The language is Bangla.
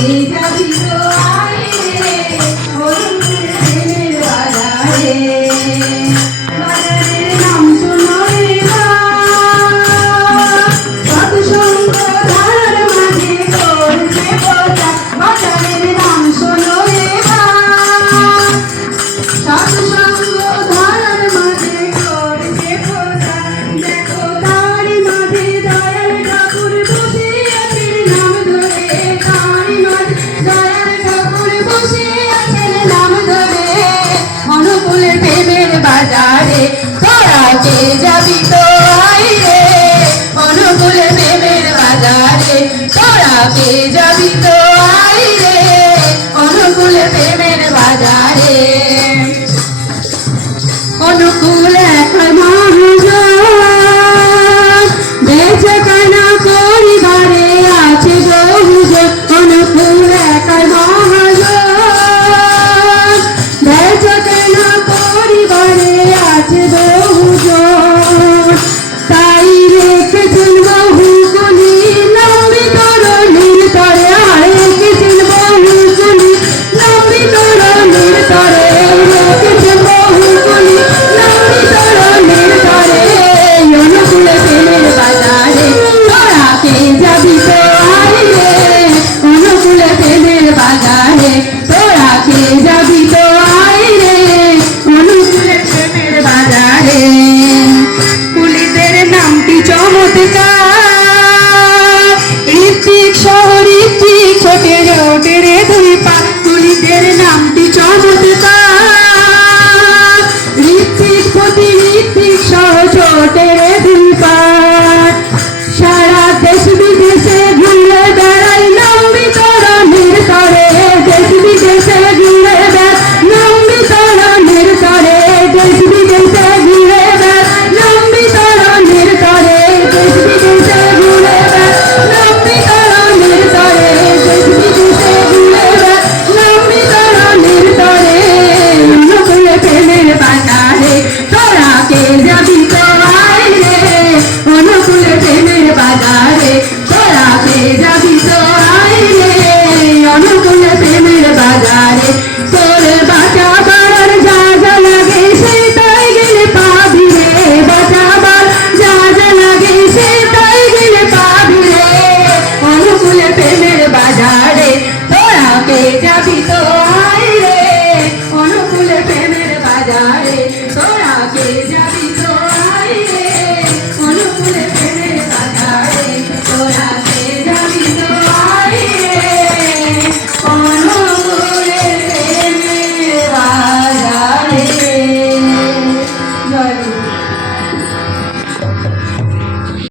Yeah. প্রেমের বাজারে তোরা কে যাবি তো রে অনুকূল প্রেমের বাজারে তোরা কে যাবি তো রে অনুকূল প্রেমের বাজারে।